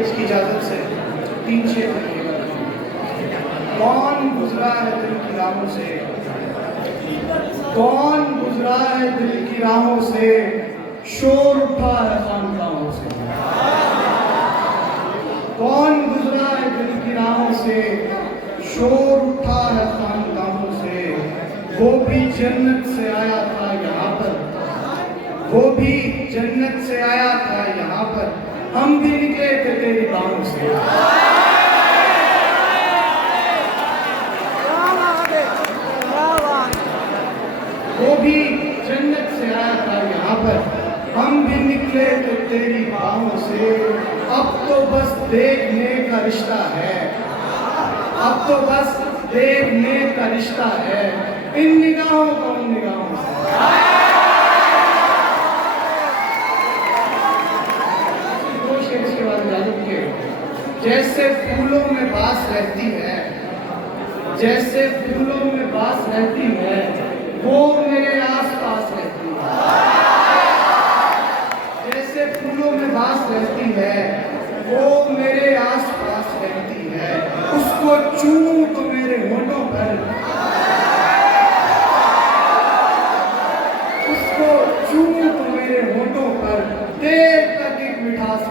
इसकी इजाजत से 3-6 करिएगा। कौन गुजरा है दिल की राहों से, कौन गुजरा है दिल की राहों से, शोर उठा है खानकाहों से। कौन गुजरा है दिल की राहों से, शोर उठा है खानकाहों से। वो भी जन्नत से आया था यहाँ पर, वो भी जन्नत से आया था यहाँ पर, हम भी निकले थे तेरी बाहों से। वो भी जन्नत से आया था यहाँ पर, हम भी निकले थे तेरी बाहों से। अब तो बस देखने का रिश्ता है, अब तो बस देखने का रिश्ता है, इन निगाहों को उन निगाहों से। इसके बाद इजाजत के, जैसे फूलों में बास रहती है, जैसे फूलों में बास रहती है, वो मेरे आस पास रहती है। जैसे फूलों में बास रहती है, वो मेरे आस पास रहती है। उसको चूमूं तो मेरे होठों पर, उसको चूमूं तो मेरे होठों पर, देर तक एक मिठास